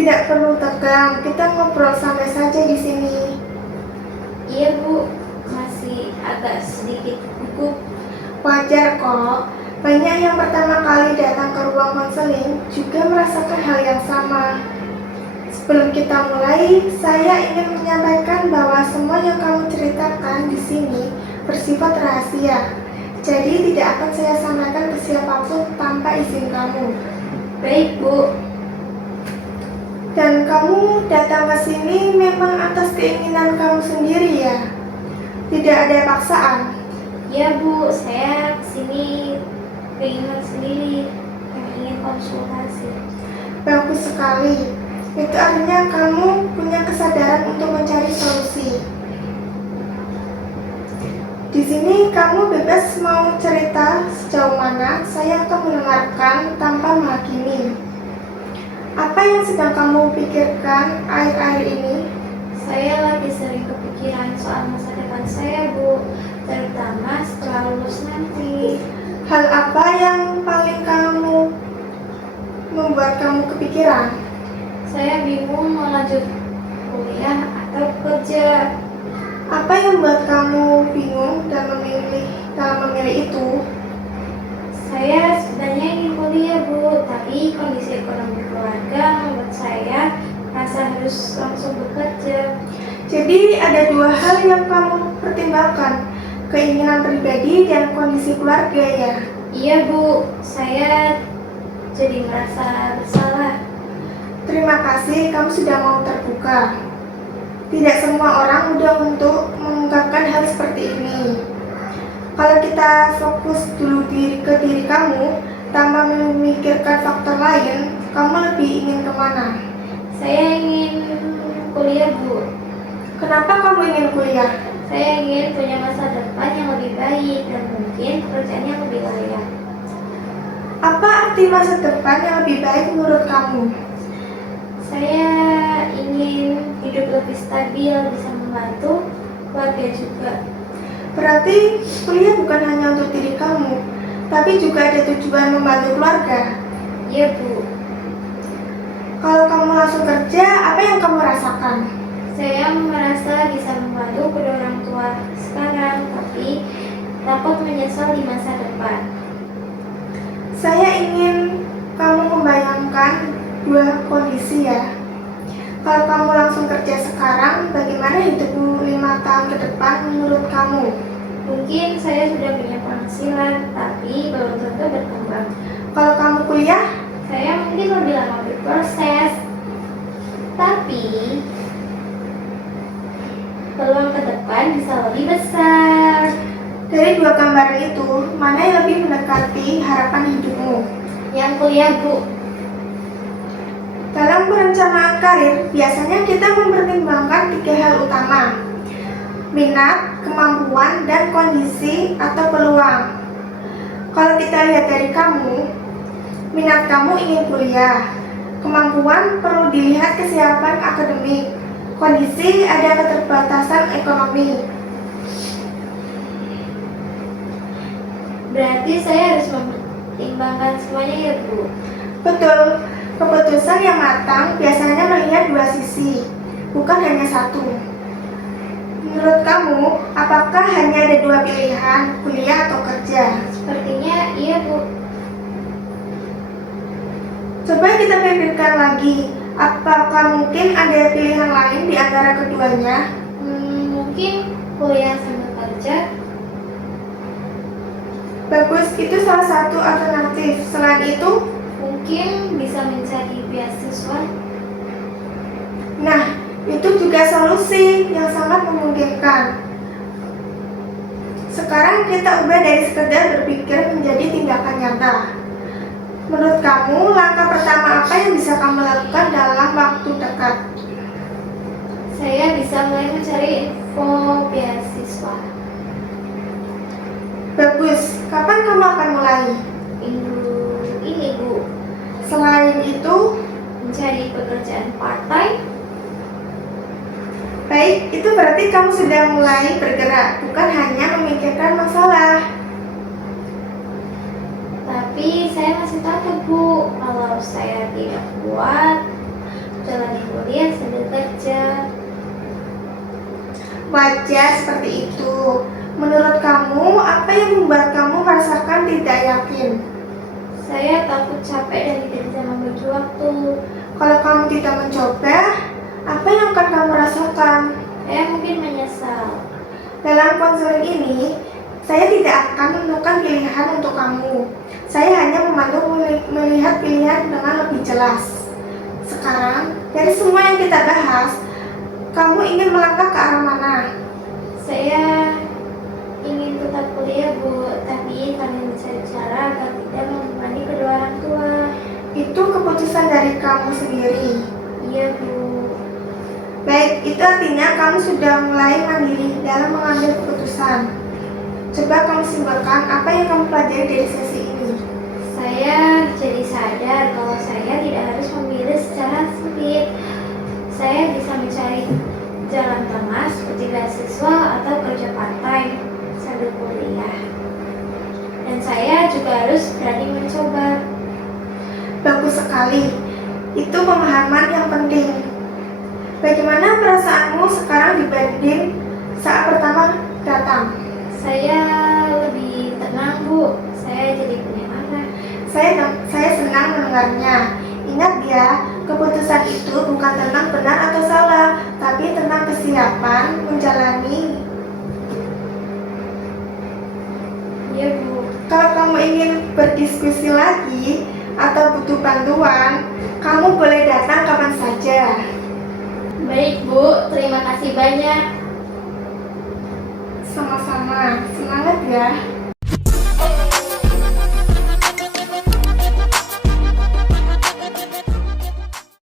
Tidak perlu tegang, kita ngobrol santai saja di sini. Iya Bu, masih agak sedikit gugup. Wajar kok, banyak yang pertama kali datang ke ruang konseling juga merasakan hal yang sama. Sebelum kita mulai, saya ingin menyampaikan bahwa semua yang kamu ceritakan di sini bersifat rahasia. Jadi tidak akan saya sampaikan ke siapapun tanpa izin kamu. Baik Bu. Dan kamu datang ke sini memang atas keinginan kamu sendiri ya? Tidak ada paksaan? Iya Bu, saya kesini keinginan sendiri, yang ingin konsultasi. Bagus sekali. Itu artinya kamu punya kesadaran untuk mencari solusi. Di sini kamu bebas mau cerita sejauh mana, saya akan mendengarkan tanpa menghakimi. Apa yang sedang kamu pikirkan akhir-akhir ini? Saya lagi sering kepikiran soal masa depan saya Bu, terutama setelah lulus nanti. Hal apa yang paling membuat kamu kepikiran? Saya bingung mau lanjut kuliah atau kerja. Apa yang membuat kamu bingung dan memilih itu? Saya sebenarnya ingin kuliah Bu, tapi kondisi ekonomi keluarga membuat saya rasa harus langsung bekerja. Jadi ada dua hal yang kamu pertimbangkan, keinginan pribadi dan kondisi keluarga ya? Iya Bu, saya jadi merasa bersalah. Terima kasih kamu sudah mau terbuka. Tidak semua orang mudah untuk mengungkapkan hal seperti ini. Kalau kita fokus dulu ke diri kamu, tanpa memikirkan faktor lain, kamu lebih ingin kemana? Saya ingin kuliah Bu. Kenapa kamu ingin kuliah? Saya ingin punya masa depan yang lebih baik dan mungkin pekerjaan yang lebih layak. Apa arti masa depan yang lebih baik menurut kamu? Saya ingin hidup lebih stabil, bisa membantu keluarga juga. Berarti kuliah bukan hanya untuk diri kamu, tapi juga ada tujuan membantu keluarga. Iya Bu. Kalau kamu langsung kerja, apa yang kamu rasakan? Saya merasa bisa membantu kedua orang tua sekarang, tapi takut menyesal di masa depan. Saya ingin kamu membayangkan dua kondisi ya. Kalau kamu langsung kerja sekarang, bagaimana hidupmu 5 tahun ke depan menurut kamu? Mungkin saya sudah punya penghasilan, tapi belum tentu berkembang. Kalau kamu kuliah, Saya mungkin lebih lama berproses, tapi peluang ke depan bisa lebih besar. dari dua gambaran itu, mana yang lebih mendekati harapan hidupmu? Yang kuliah Bu. Dalam perencanaan karir, biasanya kita mempertimbangkan 3 hal utama: minat, kemampuan, dan kondisi atau peluang. Kalau kita lihat dari kamu, minat kamu ingin kuliah, kemampuan perlu dilihat kesiapan akademik, kondisi ada keterbatasan ekonomi. Berarti saya harus mempertimbangkan semuanya ya Bu. Betul, keputusan yang matang biasanya melihat dua sisi, bukan hanya satu. Menurut kamu, apakah hanya ada dua pilihan, kuliah atau kerja? Sepertinya iya Bu. Coba kita pikirkan lagi, apakah mungkin ada pilihan lain di antara keduanya? Mungkin kuliah sambil kerja. Bagus, itu salah satu alternatif. Selain itu, Mungkin bisa mencari beasiswa. nah, itu juga solusi yang sangat memungkinkan. Sekarang kita ubah dari sekedar berpikir menjadi tindakan nyata. Menurut kamu, langkah pertama apa yang bisa kamu lakukan dalam waktu dekat? Saya bisa mulai mencari info beasiswa. Bagus, kapan kamu akan mulai? Minggu ini Bu. Selain itu, Mencari pekerjaan part-time. baik, itu berarti kamu sudah mulai bergerak, bukan hanya memikirkan masalah. Tapi saya masih takut Bu, kalau saya tidak kuat jalani kuliah sambil kerja. Wajar seperti itu. Menurut kamu, apa yang membuat kamu merasakan tidak yakin? Saya takut capek dan tidak bisa membagi waktu. Kalau kamu tidak mencoba, apa yang akan kamu rasakan? Saya mungkin menyesal. Dalam konseling ini, saya tidak akan menentukan pilihan untuk kamu. Saya hanya membantu melihat pilihan dengan lebih jelas. Sekarang, dari semua yang kita bahas, kamu ingin melangkah ke arah mana? Saya ingin tetap kuliah, Bu, tapi sambil mencari cara agar tidak membebani kedua orang tua. Itu keputusan dari kamu sendiri. Iya, Bu. Baik, itu artinya kamu sudah mulai mandiri dalam mengambil keputusan. Coba kamu simpulkan apa yang kamu pelajari dari sesi ini. Saya jadi sadar kalau saya tidak harus memilih secara sempit. Saya bisa mencari jalan tengah seperti beasiswa atau kerja part-time sambil kuliah. Dan saya juga harus berani mencoba. Bagus sekali. Itu pemahaman yang penting. Bagaimana perasaanmu sekarang dibanding saat pertama datang? Saya lebih tenang, Bu. Saya jadi punya arah. Saya senang mendengarnya. Ingat ya, keputusan itu bukan tentang benar atau salah, tapi tentang kesiapan menjalani. Iya, Bu. Kalau kamu ingin berdiskusi lagi atau butuh bantuan, kamu boleh datang kapan saja. Baik, Bu. Terima kasih banyak. Sama-sama, semangat ya.